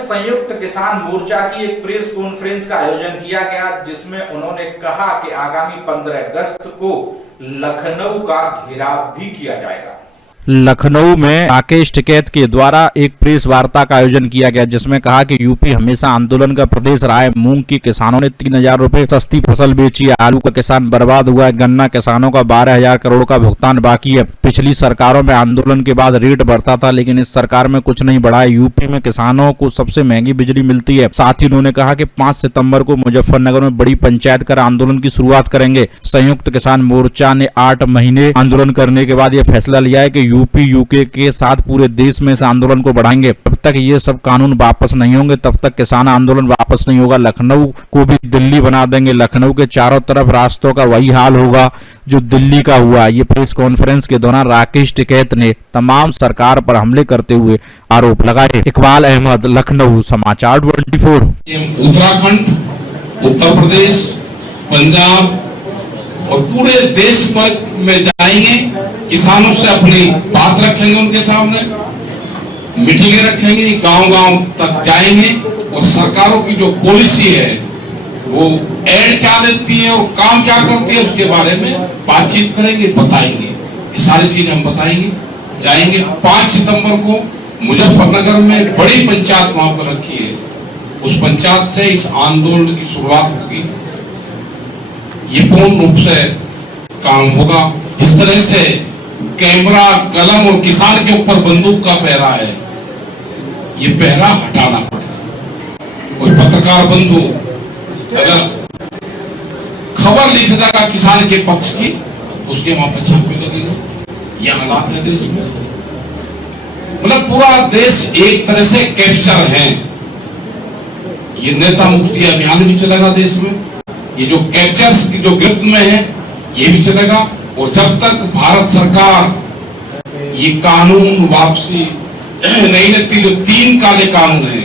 संयुक्त किसान मोर्चा की एक प्रेस कॉन्फ्रेंस का आयोजन किया गया, जिसमें उन्होंने कहा कि आगामी 15 अगस्त को लखनऊ का घेराव भी किया जाएगा। लखनऊ में राकेश टिकैत के द्वारा एक प्रेस वार्ता का आयोजन किया गया, जिसमें कहा कि यूपी हमेशा आंदोलन का प्रदेश रहा है। मूंग की किसानों ने 3000 रुपए सस्ती फसल बेची है, आलू का किसान बर्बाद हुआ है, गन्ना किसानों का 12000 करोड़ का भुगतान बाकी है। पिछली सरकारों में आंदोलन के बाद रेट बढ़ता था, लेकिन इस सरकार में कुछ नहीं बढ़ा है। यूपी में किसानों को सबसे महंगी बिजली मिलती है। साथ ही उन्होंने कहा कि 5 सितंबर को मुजफ्फरनगर में बड़ी पंचायत कर आंदोलन की शुरुआत करेंगे। संयुक्त किसान मोर्चा ने 8 महीने आंदोलन करने के बाद यह फैसला लिया है कि यूपी यूके के साथ पूरे देश में इस आंदोलन को बढ़ाएंगे। तब तक ये सब कानून वापस नहीं होंगे, तब तक किसान आंदोलन वापस नहीं होगा। लखनऊ को भी दिल्ली बना देंगे। लखनऊ के चारों तरफ रास्तों का वही हाल होगा जो दिल्ली का हुआ। ये प्रेस कॉन्फ्रेंस के दौरान राकेश टिकैत ने तमाम सरकार पर हमले करते हुए आरोप लगाए। इकबाल अहमद, लखनऊ, समाचार 24। उत्तराखंड, उत्तर प्रदेश, पंजाब और पूरे देश भर में जाएंगे, किसानों से अपनी बात रखेंगे, उनके सामने मीटिंगें रखेंगे, गांव-गांव तक जाएंगे और सरकारों की जो पॉलिसी है वो एड क्या देती है और काम क्या करती है उसके बारे में बातचीत करेंगे, बताएंगे। ये सारी चीजें हम बताएंगे। जाएंगे 5 सितंबर को मुजफ्फरनगर में बड़ी पंचायत वहां पर रखी है, उस पंचायत से इस आंदोलन की शुरुआत होगी। ये पूर्ण रूप से काम होगा। जिस तरह से कैमरा, कलम और किसान के ऊपर बंदूक का पहरा है, ये पहरा हटाना पड़ेगा। कोई पत्रकार बंधु अगर खबर लिख देगा किसान के पक्ष की, उसके वहां पर छापे लगेगा। यह हालात है देश में। मतलब पूरा देश एक तरह से कैप्चर है। ये नेता मुक्ति अभियान भी चलेगा देश में। ये जो कैप्चर्स की जो गिरफ्त में है, ये भी चलेगा। और जब तक भारत सरकार ये कानून वापसी नहीं लेती, जो 3 काले कानून है,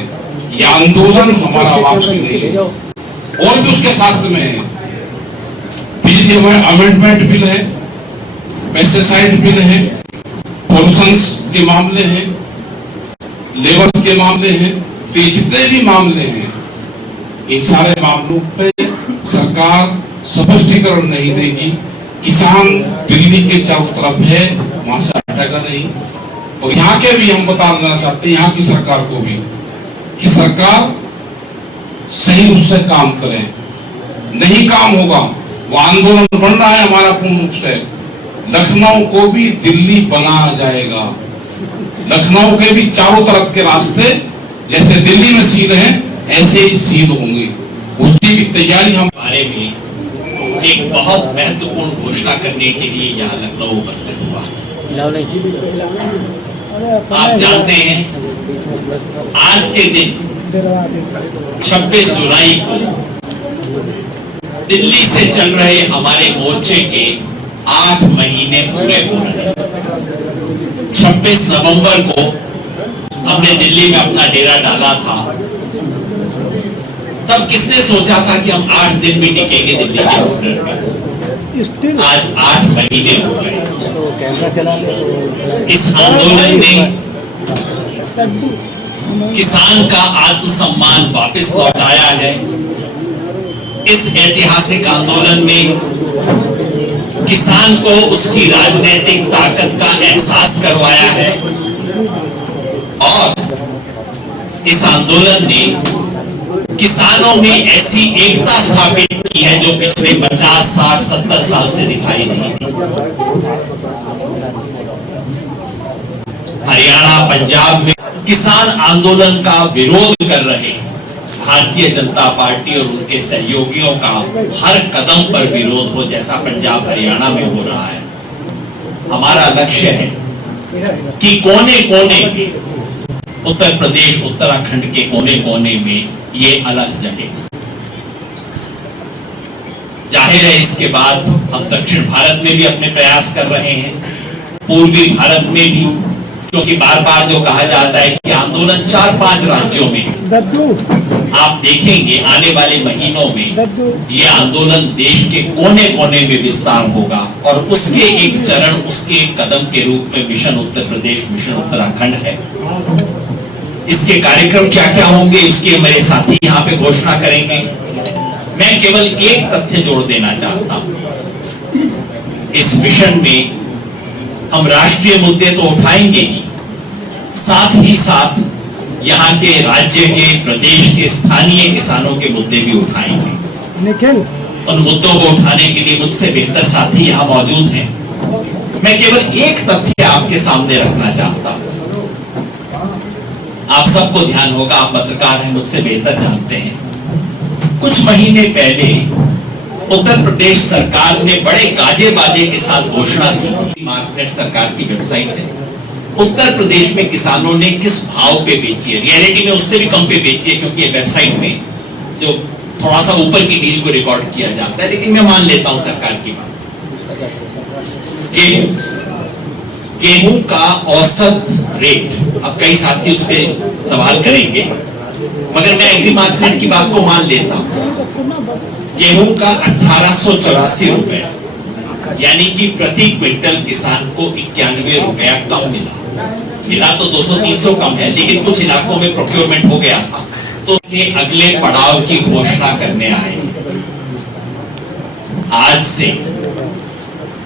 ये आंदोलन हमारा वापसी नहीं है। और भी उसके साथ में है, बिजली अमेंडमेंट बिल है, पेस्टिसाइड बिल है, पॉल्यूशन के मामले हैं, लेबर्स के मामले हैं, तो ये जितने भी मामले हैं, इन सारे मामलों पे सरकार स्पष्टीकरण नहीं देगी। किसान दिल्ली के चारों तरफ है, वहां से हटेगा नहीं। और यहाँ के भी हम बता देना चाहते हैं, यहाँ की सरकार को भी, कि सरकार सही उससे काम करे। नहीं काम होगा, वो आंदोलन बन रहा है हमारा पूर्ण रूप से। लखनऊ को भी दिल्ली बनाया जाएगा। लखनऊ के भी चारों तरफ के रास्ते जैसे दिल्ली में सील हैं, ऐसे ही सील होंगे। उसकी भी तैयारी हम बारे में एक बहुत महत्वपूर्ण घोषणा करने के लिए यहाँ लखनऊ उपस्थित हुआ। आप जानते हैं, आज के दिन 26 जुलाई को दिल्ली से चल रहे हमारे मोर्चे के 8 महीने पूरे हो रहे हैं। 26 नवंबर को हमने दिल्ली में अपना डेरा डाला था। तब किसने सोचा था कि हम 8 दिन भी टिकेंगे दिल्ली के बॉर्डर पे? आज 8 महीने हो गए। इस आंदोलन ने किसान का आत्मसम्मान वापस लौटाया है। इस ऐतिहासिक आंदोलन ने किसान को उसकी राजनीतिक ताकत का एहसास करवाया है और इस आंदोलन ने किसानों में ऐसी एकता स्थापित की है जो पिछले 50, 60, 70 साल से दिखाई नहीं दी। हरियाणा, पंजाब में किसान आंदोलन का विरोध कर रहे भारतीय जनता पार्टी और उनके सहयोगियों का हर कदम पर विरोध हो, जैसा पंजाब, हरियाणा में हो रहा है। हमारा लक्ष्य है कि कोने कोने में, उत्तर प्रदेश, उत्तराखंड के कोने कोने में ये अलग जगह। जाहिर है इसके बाद हम दक्षिण भारत में भी अपने प्रयास कर रहे हैं, पूर्वी भारत में भी, क्योंकि बार बार जो कहा जाता है कि आंदोलन 4-5 राज्यों में, आप देखेंगे आने वाले महीनों में ये आंदोलन देश के कोने कोने में विस्तार होगा और उसके एक चरण, उसके एक कदम के रूप में मिशन उत्तर प्रदेश, मिशन उत्तराखंड है। इसके कार्यक्रम क्या क्या होंगे इसकी मेरे साथी यहां पे घोषणा करेंगे। मैं केवल एक तथ्य जोड़ देना चाहता हूं, इस मिशन में हम राष्ट्रीय मुद्दे तो उठाएंगे ही, साथ ही साथ यहाँ के राज्य के प्रदेश के स्थानीय किसानों के मुद्दे भी उठाएंगे। उन मुद्दों को उठाने के लिए मुझसे बेहतर साथी यहाँ मौजूद हैं। मैं केवल एक तथ्य आपके सामने रखना चाहता हूं। आप सबको ध्यान होगा, आप पत्रकार हैं, मुझसे बेहतर जानते हैं। कुछ महीने पहले उत्तर प्रदेश सरकार ने बड़े गाजे बाजे के साथ घोषणा की थी, मार्केट सरकार की वेबसाइट है, उत्तर प्रदेश में किसानों ने किस भाव पे बेची है। रियलिटी में उससे भी कम पे बेची है, क्योंकि ये वेबसाइट में जो थोड़ा सा ऊपर की डील को रिकॉर्ड किया जाता है, लेकिन मैं मान लेता हूं सरकार की बात। गेहूं का औसत रेट, अब कई साथी उस पर सवाल करेंगे, मगर मैं एग्री मार्केट की बात को मान लेता हूं। गेहूं का 1884 रुपए, यानी कि प्रति क्विंटल किसान को 91 रुपया कम मिला तो 200-300 कम है, लेकिन कुछ इलाकों में प्रोक्योरमेंट हो गया था, तो के अगले पड़ाव की घोषणा करने आए। आज से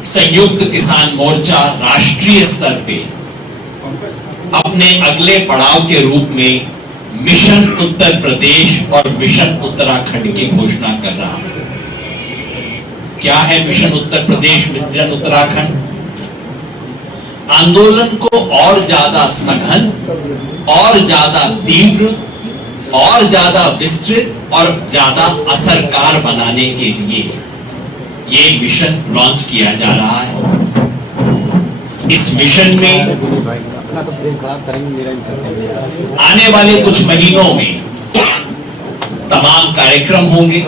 संयुक्त किसान मोर्चा राष्ट्रीय स्तर पे अपने अगले पड़ाव के रूप में मिशन उत्तर प्रदेश और मिशन उत्तराखंड की घोषणा कर रहा है। क्या है मिशन उत्तर प्रदेश, मिशन उत्तराखंड? आंदोलन को और ज्यादा सघन, और ज्यादा तीव्र, और ज्यादा विस्तृत और ज्यादा असरकार बनाने के लिए ये मिशन लॉन्च किया जा रहा है। इस मिशन में आने वाले कुछ महीनों में तमाम कार्यक्रम होंगे,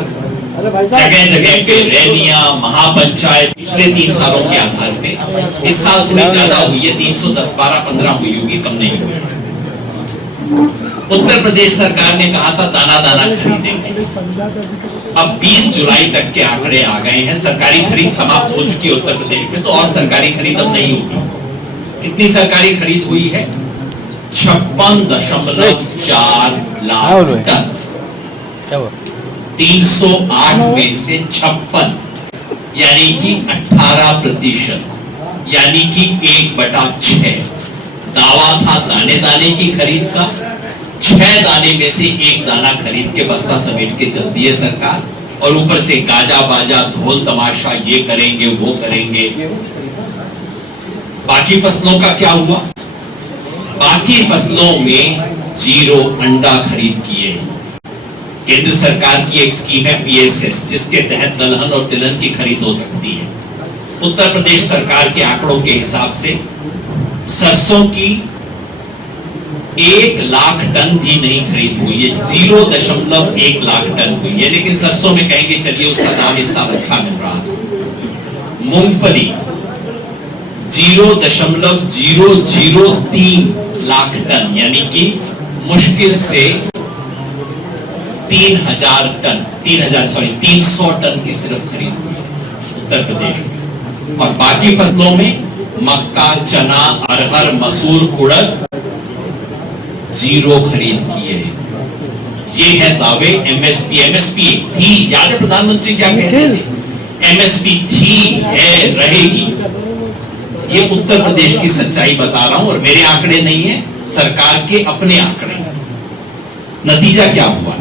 जगह जगह पे रैलियां, महापंचायत। पिछले 3 सालों के आधार पे इस साल थोड़ी ज्यादा हुई है, 310, 12, 15 हुई होगी, कम नहीं हुई। उत्तर प्रदेश सरकार ने कहा था दाना दाना खरीदेंगे। अब 20 जुलाई तक के आंकड़े आ गए हैं, सरकारी खरीद समाप्त हो चुकी है उत्तर प्रदेश में, तो और सरकारी खरीद अब नहीं होगी। कितनी सरकारी खरीद हुई है? 56.4 लाख टन। 308 में से 56, यानी कि 18%, यानी कि 1/6। दावा था दाने दाने की खरीद का, 6 दाने में से 1 दाना खरीद के बस्ता समेट के चल दी है सरकार, और ऊपर से गाजा बाजा, ढोल तमाशा, ये करेंगे वो करेंगे। बाकी फसलों का क्या हुआ? बाकी फसलों में 0 अंडा खरीद किए। केंद्र सरकार की एक स्कीम है PSS, जिसके तहत दलहन और तिलहन की खरीद हो सकती है। उत्तर प्रदेश सरकार के आंकड़ों के हिसाब से सरसों की 1 लाख टन भी नहीं खरीद हुई है, 0.1 लाख टन हुई है। लेकिन सरसों में कहेंगे चलिए उसका दाम इस साल अच्छा मिल रहा था। मूंगफली 0.003 लाख टन, यानी कि मुश्किल से 300 टन की सिर्फ खरीद हुई है उत्तर प्रदेश में। और बाकी फसलों में मक्का, चना, अरहर, मसूर, उड़द 0 खरीद किए। ये है दावे। MSP थी, याद है प्रधानमंत्री क्या कहते थे? MSP थी, है, रहेगी। ये उत्तर प्रदेश की सच्चाई बता रहा हूं, और मेरे आंकड़े नहीं है, सरकार के अपने आंकड़े। नतीजा क्या हुआ?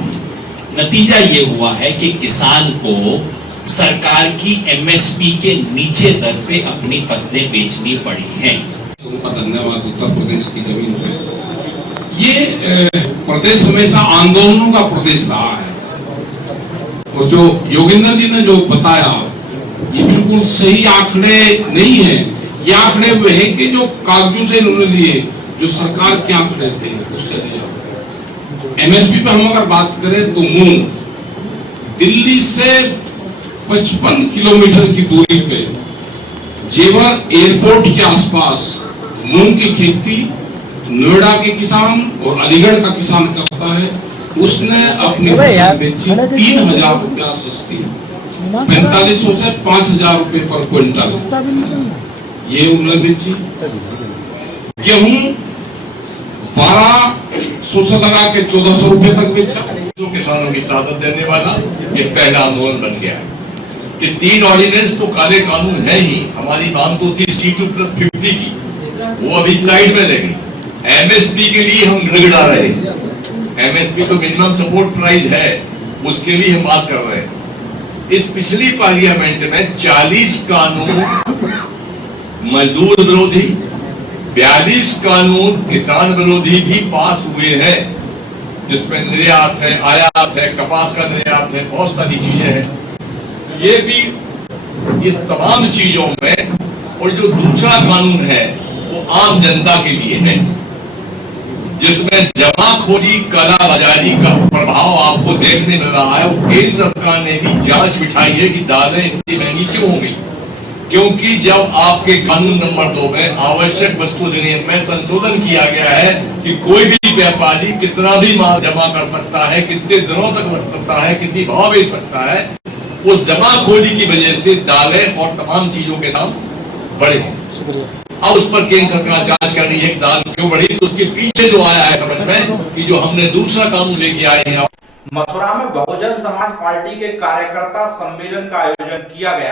नतीजा ये हुआ है कि किसान को सरकार की MSP के नीचे दर पे अपनी फसलें बेचनी पड़ी हैं। उनका धन्यवाद। उत्तर प्रदेश की जमीन पे ये प्रदेश हमेशा आंदोलनों का प्रदेश रहा है, और जो योगेंद्र जी ने जो बताया ये बिल्कुल सही आंकड़े नहीं है। ये आंकड़े वे हैं कि जो कागजों से इन्होंने लिए, जो सरकार के आंकड़े थे उससे लिया। MSP पे हम अगर बात करें तो मूंग दिल्ली से 55 किलोमीटर की दूरी पे जेवर एयरपोर्ट के आसपास मूंग की खेती नोएडा के किसान और अलीगढ़ का किसान करता है। उसने अपनी फसल बेची 3,000 रुपया सस्ती, 4500 से 5,000 रुपए पर क्विंटल ये उन्होंने बेची। गेहूं 12 शोषण लगा के 1400 रुपए तक बेचा। तो किसानों की शहादत देने वाला ये पहला आंदोलन बन गया है। ये 3 ऑर्डिनेंस तो काले कानून है ही। हमारी मांग तो थी C2+50 की, वो अभी साइड में लगी। MSP के लिए हम गिड़गिड़ा रहे। MSP तो मिनिमम सपोर्ट प्राइस है, उसके लिए हम बात कर रहे हैं। इस पिछली पार्लियामेंट में 40 कानून मजदूर विरोधी, 42 कानून किसान विरोधी भी पास हुए हैं, जिसमें निर्यात है, आयात है, कपास का निर्यात है, बहुत सारी चीजें हैं। ये भी इस तमाम चीजों में, और जो दूसरा कानून है वो आम जनता के लिए है, जिसमें जमाखोरी, काला बाजारी का प्रभाव आपको देखने मिल रहा है। वो केंद्र सरकार ने भी जांच बिठाई है कि दालें इतनी महंगी क्यों हो गई, क्योंकि जब आपके कानून नंबर 2 में आवश्यक वस्तु अधिनियम में संशोधन किया गया है कि कोई भी व्यापारी कितना भी माल जमा कर सकता है, कितने दिनों तक रख सकता है, किसी भाव बेच सकता है, उस जमाखोरी की वजह से दालें और तमाम चीजों के दाम बढ़े हैं। अब उस पर केंद्र सरकार जांच कर रही है कि दाल क्यों बढ़ी। तो उसके पीछे जो आया है समझ में कि जो हमने दूसरा कानून लेके आए हैं। मथुरा में बहुजन समाज पार्टी के कार्यकर्ता सम्मेलन का आयोजन किया गया।